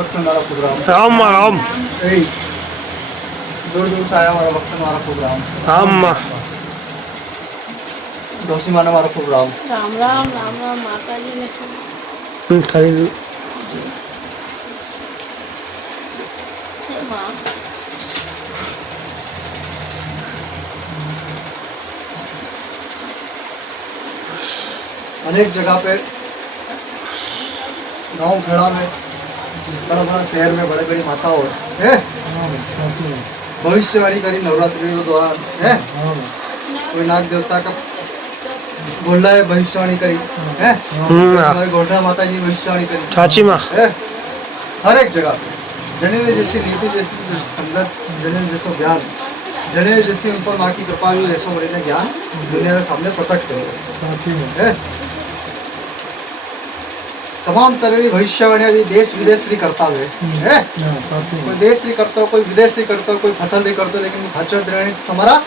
भक्त हमारा प्रोग्राम राम राम ए दूर दूर से आया हमारा भक्त हमारा प्रोग्राम राम दोषी माना हमारा प्रोग्राम राम राम राम राम माता जी ने थैंक माँ अनेक जगह पे गांव खेड़ा में बड़ा बड़ा शहर में बड़े बड़ी माता हो है भविष्यवाणी करी नवरात्रि के दौरान है कोई नाग देवता का बोल रहा है भविष्यवाणी करी है हमारी गोल्डा माता जी भविष्यवाणी करी चाची माँ है हर एक जगह पे जने ने जैसी नीति जैसी संगत जने जैसो ज्ञान जने जैसी उन पर माँ की कृपा हुई ऐसा बड़े ज्ञान दुनिया के सामने प्रकट करो है तमाम तरह की भविष्यवाणियां भी देश विदेश नहीं करता हुए है कोई देश नहीं करता कोई विदेश नहीं करता कोई फसल नहीं करता लेकिन खर्च तुम्हारा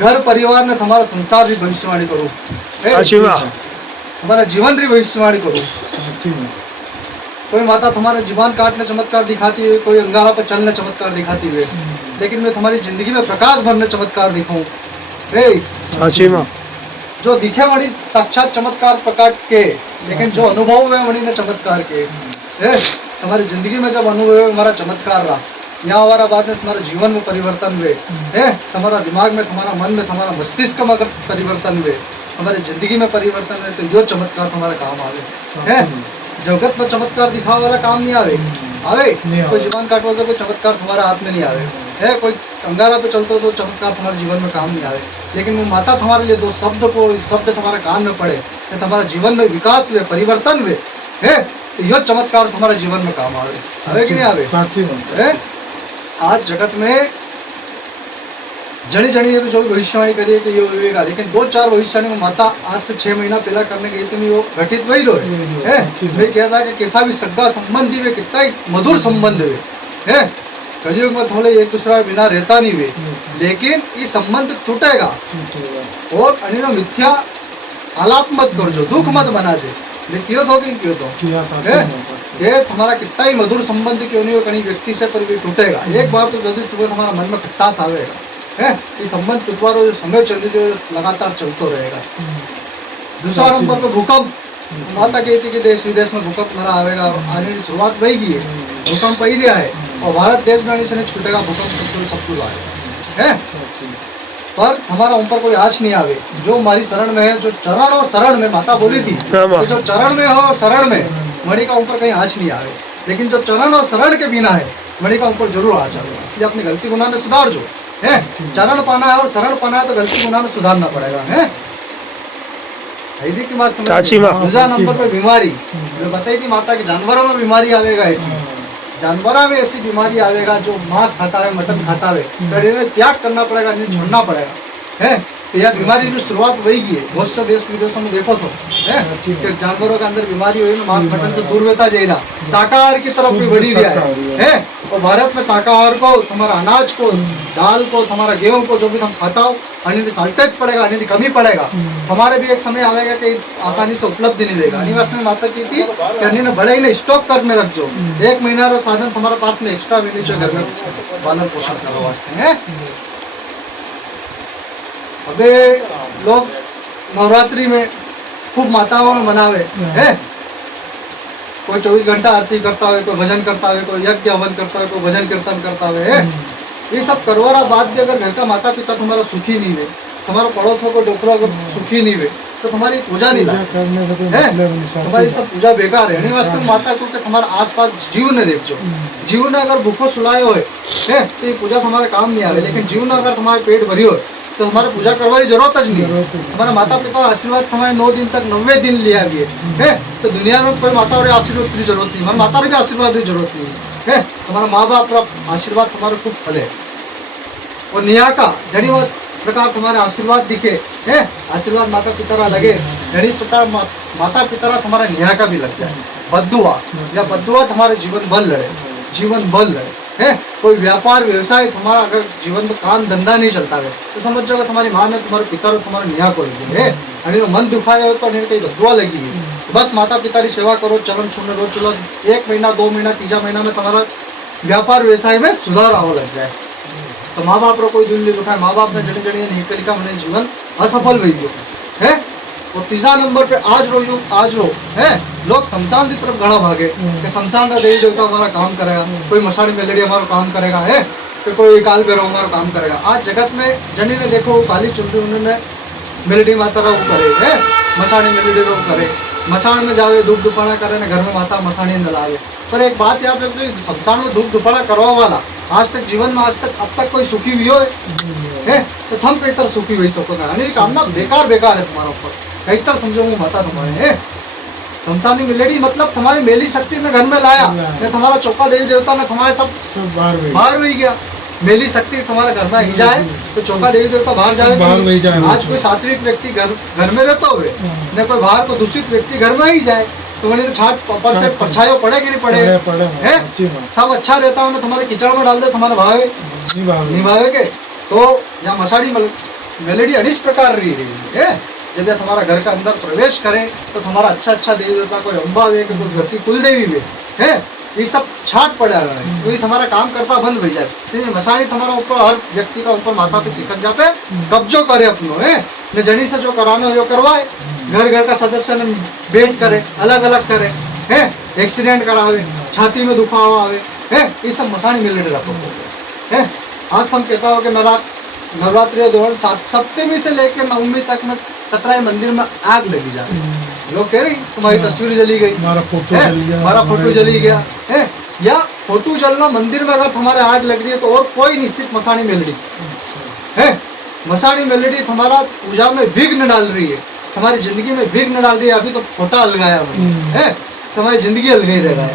घर परिवार ने तुम्हारा संसार भी भविष्यवाणी करो चाची माँ हमारा जीवन भी भविष्यवाणी करो कोई माता तुम्हारा जीवन काटने चमत्कार दिखाती है कोई अंगारा पर चलने चमत्कार दिखाती है लेकिन मैं तुम्हारी जिंदगी में प्रकाश भरने चमत्कार दिखाऊं चाची माँ जो दिखे वही साक्षात चमत्कार प्रकट के लेकिन जो अनुभव है वही ने चमत्कार के तुम्हारी जिंदगी में जब अनुभव है हमारा चमत्कार रहा यहाँ हमारा बाद में तुम्हारे जीवन में परिवर्तन हुए है तुम्हारा दिमाग में तुम्हारा मन में तुम्हारा मस्तिष्क में अगर परिवर्तन हुए हमारी जिंदगी में परिवर्तन हुए तो यो चमत्कार तुम्हारा काम आवे है जगत में चमत्कार दिखावा वाला काम नहीं आवे आवे कोई जीवन काटवा से कोई चमत्कार तुम्हारे हाथ में नहीं आवे है कोई अंगारा पे चलते तो चमत्कार तुम्हारे जीवन में काम नहीं आवे लेकिन वो माता हमारे लिए दो शब्द तुम्हारे कान में पड़े तो तुम्हारा जीवन में विकास हुए परिवर्तन हुए है तो यह चमत्कार तुम्हारे जीवन में काम आवे कि नहीं आवे है आज जगत में जनी जनी ये जो भविष्यवाणी करिए कि ये होगा लेकिन 2-4 भविष्यवाणी में माता आज से 6 महीना पहला करने गई थी वो घटित वही रहे है मैं कहता कि कैसा भी सगा संबंध हुए कितना ही मधुर संबंध हुए है कलयुग में थोड़े एक दूसरा बिना रहता नहीं हुए लेकिन ये संबंध टूटेगा और अन्य मिथ्या आलाप मत कर जो दुख मत बना जे क्यों तो क्यों तो ये तुम्हारा कितना ही मधुर संबंध क्यों नहीं हो कहीं व्यक्ति से पर भी टूटेगा एक बार तो जल्दी तुम्हें तुम्हारा मन में खट्टास आवेगा है ये संबंध टूटवा जो समय चल रही लगातार चलता रहेगा दूसरा नंबर तो भूकंप माता कहती कि देश विदेश में भूकंप नरा आवेगा आने की शुरुआत वही की है भूकंप ही रहा है और भारत देश में से नहीं छूटेगा भूकंप सब कुछ आएगा है पर हमारा ऊपर कोई आँच नहीं आवे जो हमारी शरण में है जो चरण और शरण में माता बोली थी तो जो चरण में हो और शरण में मणि का ऊपर कहीं आँच नहीं आवे लेकिन जो चरण और शरण के बिना है मणि का ऊपर जरूर आँच आवेगा इसलिए अपनी गलती गुनाह में सुधार जो है चरण पाना है और शरण पाना है तो गलती गुनाह में सुधारना पड़ेगा है की बात समझ दूसरा नंबर पे बीमारी जो बताई थी माता की जानवरों में बीमारी आवेगा ऐसी जानवरों में ऐसी बीमारी आवेगा जो मांस खाता है मटन खाता है तो इन्हें त्याग करना पड़ेगा इन्हें छोड़ना पड़ेगा है तो यह बीमारी की शुरुआत वही की है बहुत से देश विदेशों में देखो तो है कि जानवरों के अंदर बीमारी हुई मांस मटन से दूर होता जा रहा शाकाहार की तरफ भी बढ़ी रहा है और भारत में शाकाहार को तुम्हारा अनाज को दाल को तुम्हारा गेहूं को जो भी हम खाता हो अन्य शॉर्टेज पड़ेगा अन्य कमी पड़ेगा हमारे भी एक समय आएगा कि आसानी से उपलब्ध नहीं रहेगा अनिवार्य में माता की थी कि अन्य ने बड़े ही ने स्टॉक करने रख जो 1 महीना और साधन तुम्हारे पास में एक्स्ट्रा मिलनी चाहिए घर में पालन पोषण करो वास्ते है अबे लोग नवरात्रि में खूब माताओं में मनावे है कोई 24 घंटा आरती करता है कोई भजन करता है कोई यज्ञ हवन करता है कोई भजन कीर्तन करता है ये सब करवारा बाद भी अगर घर का माता पिता तुम्हारा सुखी नहीं है तुम्हारा पड़ोसों को डॉक्टर अगर सुखी नहीं है तो तुम्हारी पूजा नहीं है तुम्हारी सब पूजा बेकार है वास्तव माता को तुम्हारा आसपास जीव ने देख जो जीव ने अगर भूखो सुलाए हो है तो ये पूजा तुम्हारे काम नहीं आवे लेकिन जीव ने अगर तुम्हारे पेट भरी हो तो हमारे पूजा करवाने की जरूरत ही नहीं हमारे माता पिता और आशीर्वाद हमारे 9 दिन तक 90 दिन लिया गया है तो दुनिया में कोई माता और आशीर्वाद की जरूरत नहीं हमारे माता भी आशीर्वाद की जरूरत नहीं है हमारा माँ बाप का आशीर्वाद तुम्हारे खूब फले और निया का जनी वह प्रकार तुम्हारे आशीर्वाद दिखे है आशीर्वाद माता पिता लगे जनी प्रकार माता पिता तुम्हारा निया का भी लग जाए बद्दुआ या बद्दुआ तुम्हारे जीवन बल लड़े है कोई व्यापार व्यवसाय तुम्हारा अगर जीवन में काम धंधा नहीं चलता है तो समझ जाओ तुम्हारी माँ ने तुम्हारे पिता ने तुम्हारे निया को लगी है मन दुखाया हो तो कहीं बद्दुआ लगी है बस माता पिता की सेवा करो, चरण छूने रोज चलो, 1 महीना 2 महीना 3 महीना में तुम्हारा व्यापार व्यवसाय में सुधार आने लग जाए। तो माँ बाप रो कोई दिल नहीं दुखाए, माँ बाप ने जड़ी जड़ी निकल का मैंने जीवन असफल हुई गयो है। और तीसरा नंबर पे आज रो है लोग शमशान की तरफ घना भागे कि शमशान का देवी देवता हमारा काम करेगा, कोई मशानी मेलेडी हमारा काम करेगा है, तो कोई काल भैरव हमारा काम करेगा। आज जगत में जनी ने देखो काली चुनरी उन्होंने मेलेडी माता रो करे है, मशानी मेलेडी रो करे, मसान में जावे धूप दुपाना करे न घर में माता मसानी न लावे। पर एक बात याद रखो, शमशान में धूप दुपाना करवा वाला आज तक जीवन में अब तक कोई सुखी हुई हो है तो थम कई तरह सुखी हुई सको ना, कामना बेकार है तुम्हारा ऊपर, कई तरह समझो माता तुम्हारे है। शमशानी मिलेडी मतलब तुम्हारी मेली शक्ति ने घर में लाया, ने तुम्हारा चौका देवी देवता ने तुम्हारे सब बाहर ही गया। मेली शक्ति तुम्हारे घर में ही जाए तो चौका देवी देवता बाहर जाए। आज कोई सात्विक व्यक्ति घर में रहता हुए न कोई बाहर को दूषित व्यक्ति घर में ही जाए तो मैंने छाट पर से परछाई पड़े कि नहीं पड़े, तब अच्छा रहता हूँ तुम्हारे कीचड़ में डाल दे तुम्हारे भावे निभावे के। तो यहाँ मसाड़ी मेलेडी अनिष्ट प्रकार रही है। जब यह तुम्हारा घर का अंदर प्रवेश करे तो तुम्हारा अच्छा देवी देवता कोई अम्बा वे कोई घर की कुल देवी वे है, ये सब छाट पड़ा रहा है तो ये तुम्हारा काम करता बंद हो जाए। तो मसाणी तुम्हारा ऊपर हर व्यक्ति का ऊपर माथा पे सिखत जाते कब्जो करे अपनो है, न जनी से जो कराने हो करवाए, घर का सदस्य ने भेंट करे, अलग अलग करे है, एक्सीडेंट करावे, छाती में दुखावा आवे है, ये सब मसाणी मिलने रखो है। आज तुम कहता हो कि नवरात्रि दौरान सप्तमी से लेकर नवमी तक में कतराई मंदिर में आग लगी जाए, लोग कह रही तुम्हारी तस्वीर जली गई, हमारा फोटो जली गया है, या फोटो जलना मंदिर में अगर तुम्हारे आग लग रही है तो और कोई निश्चित मसाणी मेलडी है। मसाणी मेलडी तुम्हारा पूजा में विघ्न डाल रही है, तुम्हारी जिंदगी में विघ्न डाल रही है। अभी तो फोटा अलगाया है, तुम्हारी जिंदगी अलगाई रहेगा।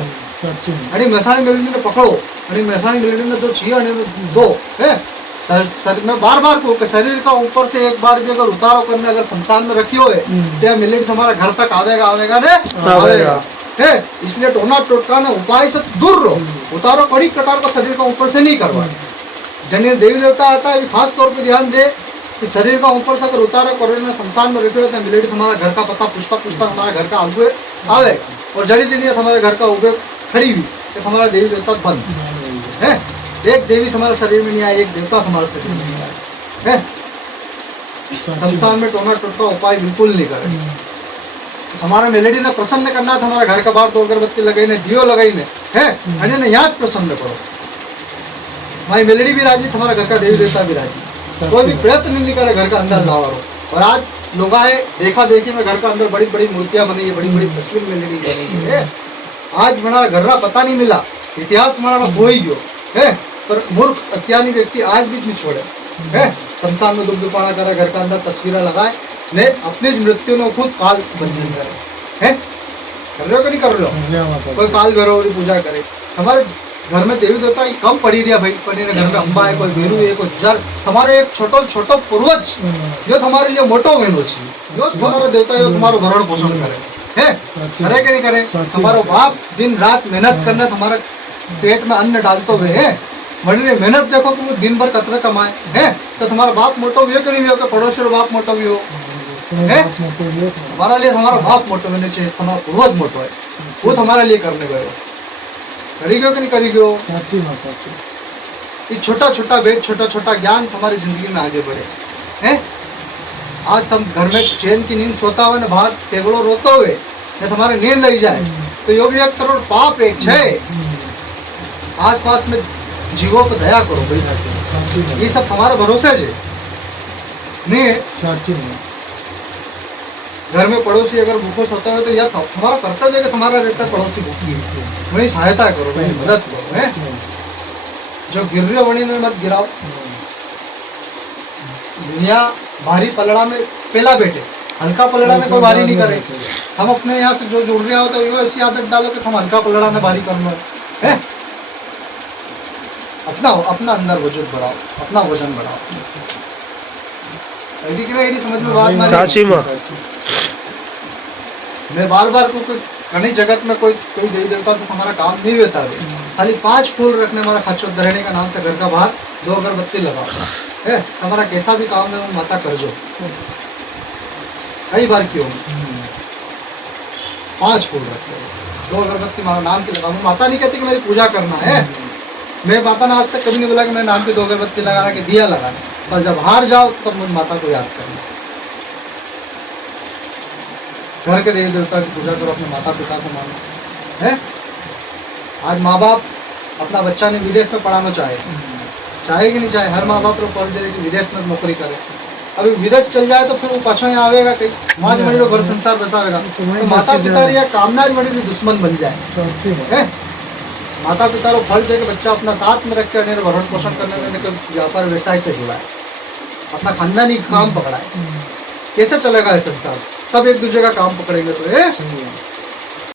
अरे मसाणी मेलडी ने पकड़ो, अरे मसाणी मेलडी ने जो चाहिए दो है। शरीर में बार शरीर का ऊपर से एक बार भी अगर उतारो करने अगर शमशान में रखी हो तो मिलेट तुम्हारा घर तक आवेगा है। इसलिए टोना टोटका ने उपाय से दूर रहो, उतारो कड़ी कटार को शरीर का ऊपर से नहीं करवा। जन देवी देवता आता है खास तौर पे ध्यान दे कि शरीर का ऊपर से अगर उतारो करने शमशान में रखे हो तो मिलेट तुम्हारा घर का पता पुष्पा तुम्हारा घर का आगे आवेगा। और जड़ी दिन तुम्हारे घर का उगे खड़ी हुई तो तुम्हारा देवी देवता बंद है। एक देवी तुम्हारे शरीर में नहीं आई, एक देवता तुम्हारे शरीर में नहीं आया है। शमशान में टोना टोटका उपाय बिल्कुल नहीं करे। हमारा मेलेडी ने प्रसन्न करना था, हमारा घर का बाहर 2 अगरबत्ती लगाई ने, दियो लगाई ने है, अरे ने याद प्रसन्न करो। हमारी मेलेडी भी राजी, तुम्हारा घर का देवी देवता भी राजी, कोई भी प्रयत्न नहीं करे घर का अंदर लावारो। और आज लोग आए देखा देखी में घर का अंदर बड़ी बड़ी मूर्तियां बनी है, बड़ी बड़ी तस्वीर मेलेडी बनी है। आज हमारा घर पता नहीं मिला, इतिहास हमारा हो ही गयो है। पर मूर्ख अज्ञानी व्यक्ति आज भी नहीं छोड़े है। शमशान में दुपाना करे, घर का अंदर तस्वीरें लगाए ने अपनी मृत्यु में खुद काल बंधन करे है। कर रहे हो कि नहीं कर रहे हो? कोई काल भैरव की पूजा करे। हमारे घर में देवी देवता कम पड़ी रहा भाई, पड़ी घर में अम्बा है, कोई भैरू है, कोई जुजार। हमारे एक छोटो पूर्वज जो हमारे लिए मोटो बहनो चाहिए, जो तुम्हारा देवता है तुम्हारा भरण पोषण करे है। करे कि नहीं करे? हमारा बाप दिन रात मेहनत करने तुम्हारा पेट में अन्न डालते हुए है। बड़ी मेहनत देखो तुम दिन भर कतरे कमाए है तो तुम्हारा बाप मोटो भी हो कि नहीं हो, पड़ोसी और बाप मोटो भी हो है। हमारा लिए हमारा बाप मोटो होने चाहिए, तुम्हारा पूर्वज मोटो है, वो तुम्हारे लिए करने गए। करी गयो कि नहीं करी गयो? ये छोटा छोटा वेद, छोटा छोटा ज्ञान तुम्हारी जिंदगी में आगे बढ़े है। आज तुम घर में चैन की नींद सोता हुआ बाहर टेबलो रोते हुए या तुम्हारी नींद लग जाए तो यो भी 1 करोड़ पाप एक छे। आस पास में जीवों को दया करो भाई, ये सब हमारे भरोसे से नहीं है। घर में पड़ोसी अगर भूखो सोता है तो यह तुम्हारा कर्तव्य है कि तुम्हारा रहता पड़ोसी भूखी वही सहायता करो, वही मदद करो है। जो गिर रही वही में मत गिराओ। दुनिया भारी पलड़ा में पेला बैठे, हल्का पलड़ा में कोई भारी नहीं करे। हम अपने यहाँ से जो जुड़ रहे हो तो ऐसी आदत डालो कि हम हल्का पलड़ा में भारी करना है। अपना अंदर वजन बढ़ाओ, अपना वजन बढ़ाओ। समझ में बात चाची माँ, मैं बार को कहीं जगत में कोई देवी देवता से हमारा काम नहीं होता है। खाली 5 फूल रखने हमारा खच्चो रहने का नाम से घर का बाहर 2 अगरबत्ती लगाओ है। हमारा कैसा भी काम है वो माता कर जो कई बार क्यों 5 फूल रखते हैं, 2 अगरबत्ती नाम की लगाऊंगा। माता नहीं कहती कि मेरी पूजा करना है, मैं माता ने आज तक कभी नहीं बोला कि मेरे नाम की 2 अगरबत्ती लगाना कि दिया लगाना, पर जब हार जाओ तब मुझ माता को याद करना। घर के देवी देवता की पूजा करो, अपने माता पिता को मानो है। आज माँ बाप अपना बच्चा ने विदेश में पढ़ाना चाहे कि नहीं चाहे, हर माँ बाप को पढ़ दे कि विदेश में नौकरी करे। अभी विदेश चल जाए तो फिर वो पाछो यहाँ आवेगा कहीं, माँ जी मड़ी घर संसार बसावेगा, तो माता पिता या कामना मड़ी भी दुश्मन बन जाए है। माता पिता को फर्ज है कि बच्चा अपना साथ में रख के अन्य भरण पोषण करने में व्यापार व्यवसाय से जुड़ा है, अपना खानदानी काम पकड़ा है। कैसे चलेगा ये संसार? सब एक दूसरे का काम पकड़ेंगे तो है।